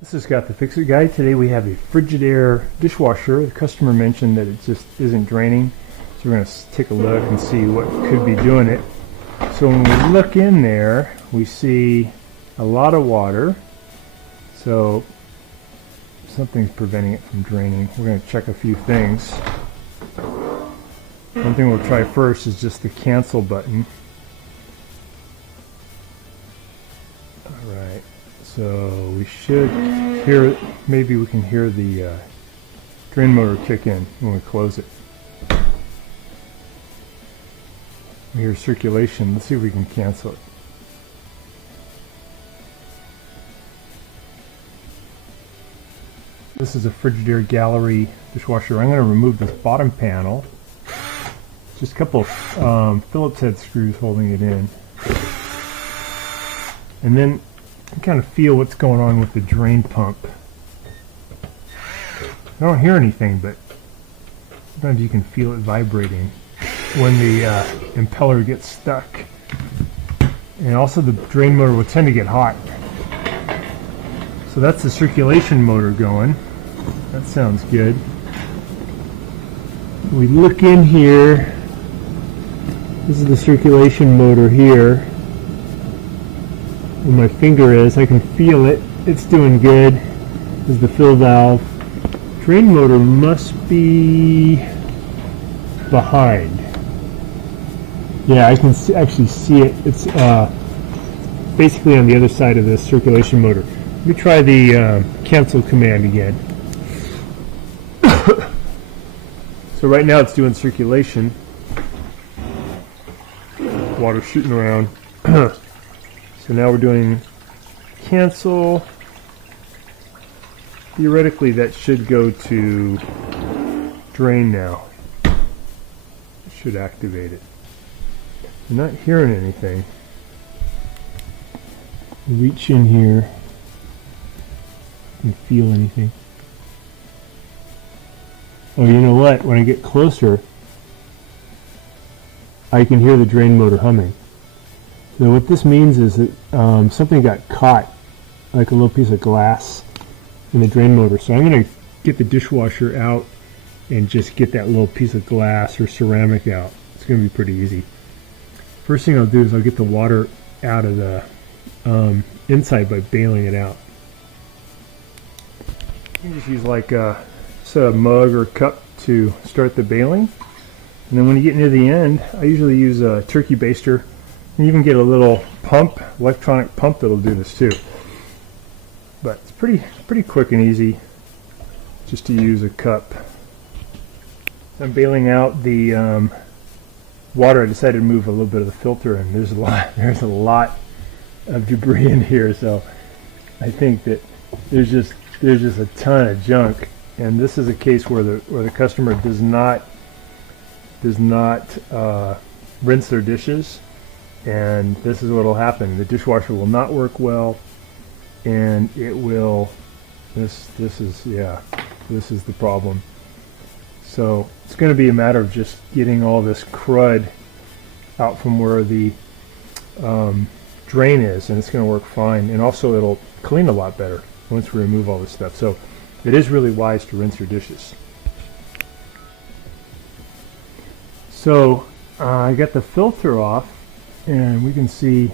This is Scott the Fix-It Guy. Today we have a Frigidaire dishwasher. The customer mentioned that it just isn't draining, so we're going to take a look and see what could be doing it. So when we look in there, we see a lot of water, so something's preventing it from draining. We're going to check a few things. One thing we'll try first is just the cancel button. Alright, so we should hear, maybe we can hear the drain motor kick in when we close it. We hear circulation. Let's see if we can cancel it. This is a Frigidaire Gallery dishwasher. I'm going to remove this bottom panel. Just a couple of Phillips head screws holding it in. And then you kind of feel what's going on with the drain pump. I don't hear anything, but sometimes you can feel it vibrating when the impeller gets stuck. And also the drain motor will tend to get hot. So that's the circulation motor going. That sounds good. We look in here. This is the circulation motor here. Where my finger is, I can feel it. It's doing good. This is the fill valve. Drain motor must be behind. Yeah, I can actually see it. It's basically on the other side of the circulation motor. Let me try the cancel command again. So right now it's doing circulation. Water shooting around. So now we're doing cancel. Theoretically that should go to drain now. It should activate it. I'm not hearing anything. Reach in here and feel anything. Oh, you know what? When I get closer, I can hear the drain motor humming. So what this means is that something got caught, like a little piece of glass in the drain motor. So I'm going to get the dishwasher out and just get that little piece of glass or ceramic out. It's going to be pretty easy. First thing I'll do is I'll get the water out of the inside by bailing it out. You can just use like a mug or cup to start the bailing. And then when you get near the end, I usually use a turkey baster. You even get a little pump, electronic pump that'll do this too. But it's pretty quick and easy just to use a cup. I'm bailing out the water. I decided to move a little bit of the filter, and there's a lot of debris in here. So I think that there's just a ton of junk. And this is a case where the customer does not rinse their dishes, and this is what will happen. The dishwasher will not work well, and it will. This is the problem. So it's going to be a matter of just getting all this crud out from where the drain is, and it's going to work fine. And also it'll clean a lot better once we remove all this stuff. So it is really wise to rinse your dishes. So I got the filter off, and we can see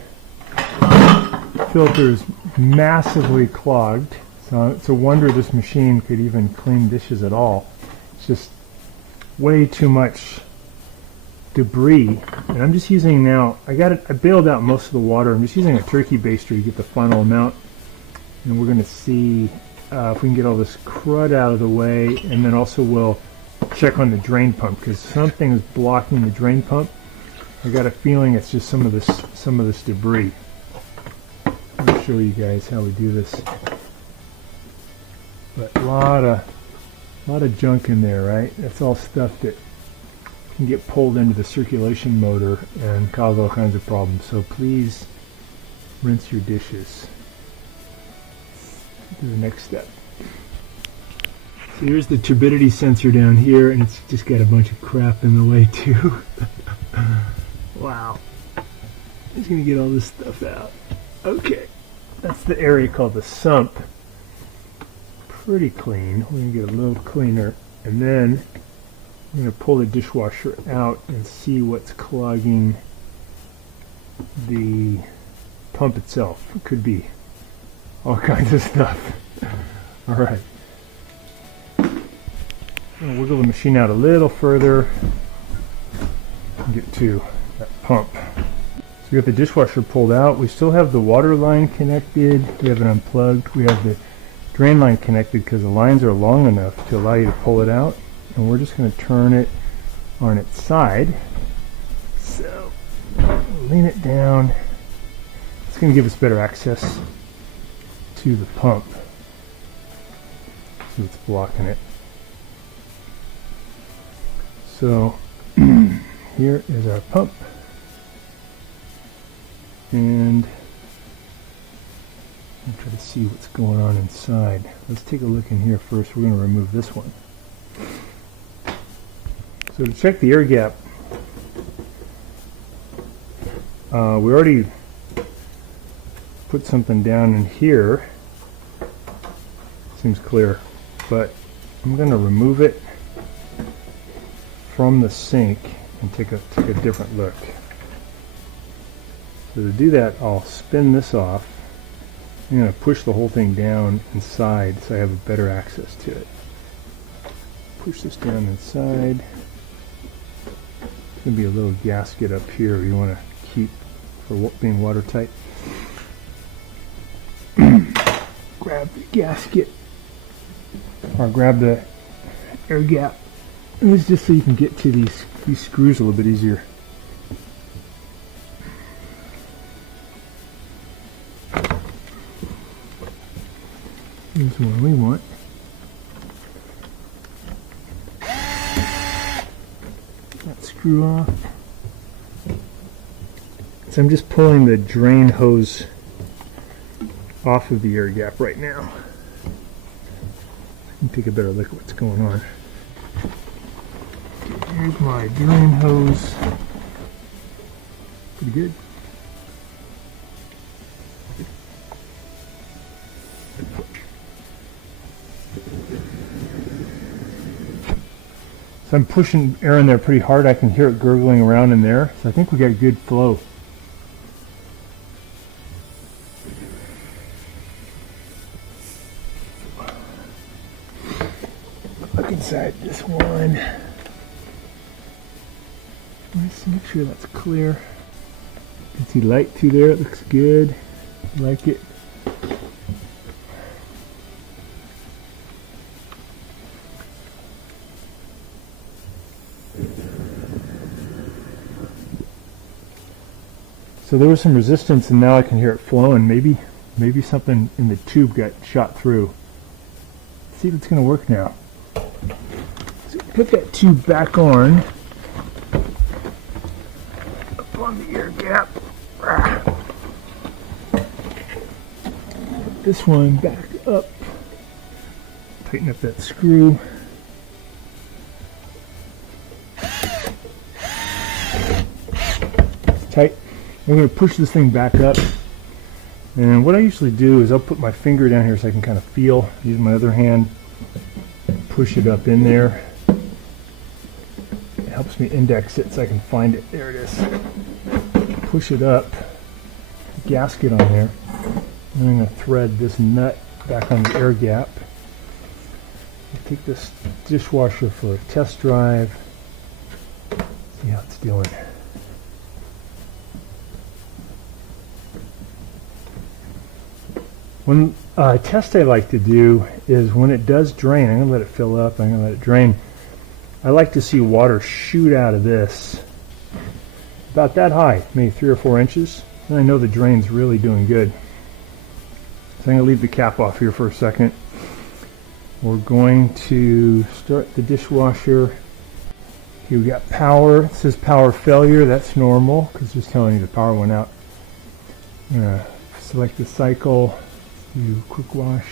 the filter is massively clogged. So it's a wonder this machine could even clean dishes at all. It's just way too much debris. And I'm just using now, I bailed out most of the water. I'm just using a turkey baster to get the final amount. And we're going to see if we can get all this crud out of the way, and then also we'll check on the drain pump, because something is blocking the drain pump. I got a feeling it's just some of this debris. I'll show you guys how we do this. But a lot of junk in there, right? That's all stuff that can get pulled into the circulation motor and cause all kinds of problems. So please rinse your dishes. Do the next step. So here's the turbidity sensor down here, and it's just got a bunch of crap in the way too. Wow. Just gonna get all this stuff out. Okay. That's the area called the sump. pretty clean. We're going to get a little cleaner, and then I'm going to pull the dishwasher out and see what's clogging the pump itself. It could be all kinds of stuff. All right. I'm going to wiggle the machine out a little further and get to that pump. So we got the dishwasher pulled out. We still have the water line connected. We have it unplugged. We have the drain line connected because the lines are long enough to allow you to pull it out. And we're just going to turn it on its side. So lean it down. It's going to give us better access to the pump. See what's blocking it. So here is our pump. And I'll try to see what's going on inside. Let's take a look in here first. We're going to remove this one. So to check the air gap, we already put something down in here. Seems clear, but I'm going to remove it from the sink and take a different look. So to do that, I'll spin this off. I'm going to push the whole thing down inside so I have a better access to it. Push this down inside. There's going to be a little gasket up here you want to keep for being watertight. Grab the gasket, or grab the air gap. And it's just so you can get to these screws a little bit easier. Here's one we want. That screw off. So I'm just pulling the drain hose off of the air gap right now. I can take a better look at what's going on. Here's my drain hose. Pretty good. So I'm pushing air in there pretty hard. I can hear it gurgling around in there. So I think we got good flow. Look inside this one. Let's make sure that's clear. You can see light through there. It looks good. I like it. So there was some resistance, and now I can hear it flowing. Maybe something in the tube got shot through. Let's see if it's going to work now. So put that tube back on. Up on the air gap. This one back up. Tighten up that screw. It's tight. I'm going to push this thing back up, and what I usually do is I'll put my finger down here so I can kind of feel, use my other hand, push it up in there. It helps me index it so I can find it. There it is. Push it up, gasket on there, and I'm going to thread this nut back on the air gap. I'll take this dishwasher for a test drive, see how it's doing. One test I like to do is when it does drain, I'm going to let it fill up, I'm going to let it drain. I like to see water shoot out of this about that high, maybe 3 or 4 inches. And I know the drain's really doing good. So I'm going to leave the cap off here for a second. We're going to start the dishwasher. Okay, we got power. It says power failure. That's normal because it's telling you the power went out. I'm going to select the cycle. Do quick wash,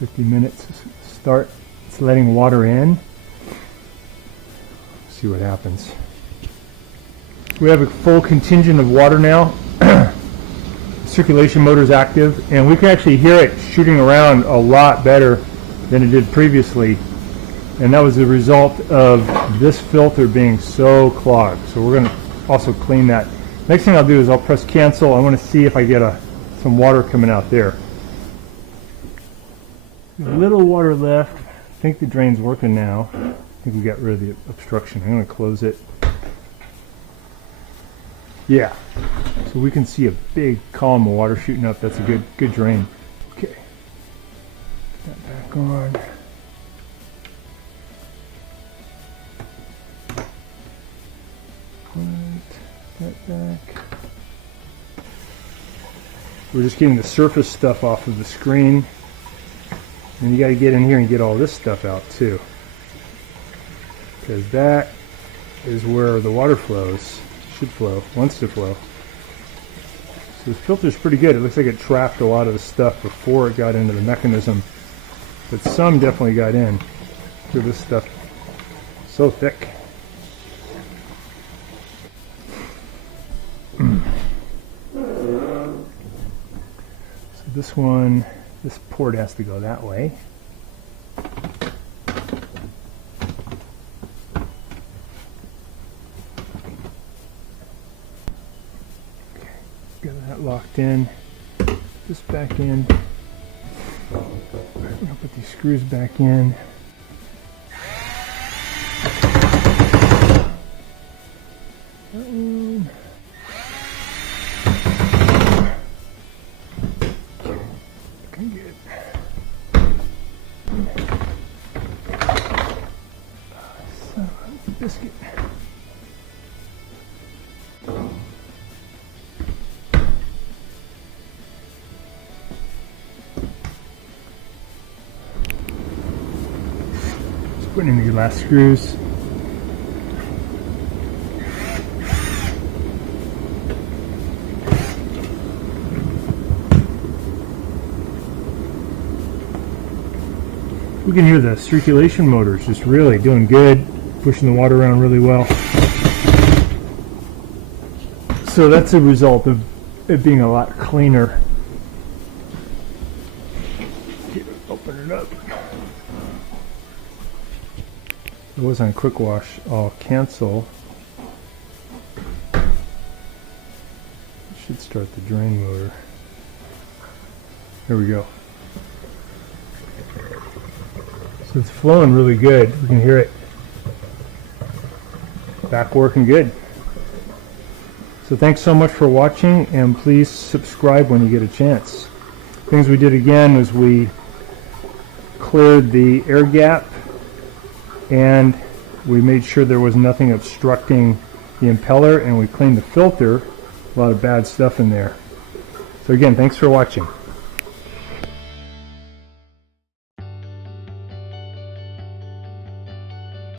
50 minutes, start. It's letting water in. See what happens. We have a full contingent of water now. Circulation motor is active, and we can actually hear it shooting around a lot better than it did previously, and that was the result of this filter being so clogged. So we're going to also clean that. Next thing I'll do is I'll press cancel. I want to see if I get some water coming out there. A little water left. I think the drain's working now. I think we got rid of the obstruction. I'm going to close it. Yeah, so we can see a big column of water shooting up. That's a good drain. Okay, put that back on. Put that back. We're just getting the surface stuff off of the screen, and you got to get in here and get all this stuff out too, because that is where the water flows. Should flow, wants to flow. So this filter's pretty good. It looks like it trapped a lot of the stuff before it got into the mechanism, but some definitely got in through this stuff. So thick. So this one, this port has to go that way. Got that locked in. Put this back in. I'm gonna put these screws back in. Looking good. Son of a biscuit. Putting in the last screws. We can hear the circulation motors just really doing good, pushing the water around really well. So that's a result of it being a lot cleaner. Open it up. It was on quick wash. I'll cancel. Should start the drain motor. There we go. So it's flowing really good. We can hear it. Back working good. So thanks so much for watching, and please subscribe when you get a chance. Things we did again was we cleared the air gap, and we made sure there was nothing obstructing the impeller, and we cleaned the filter. A lot of bad stuff in there. So again, thanks for watching.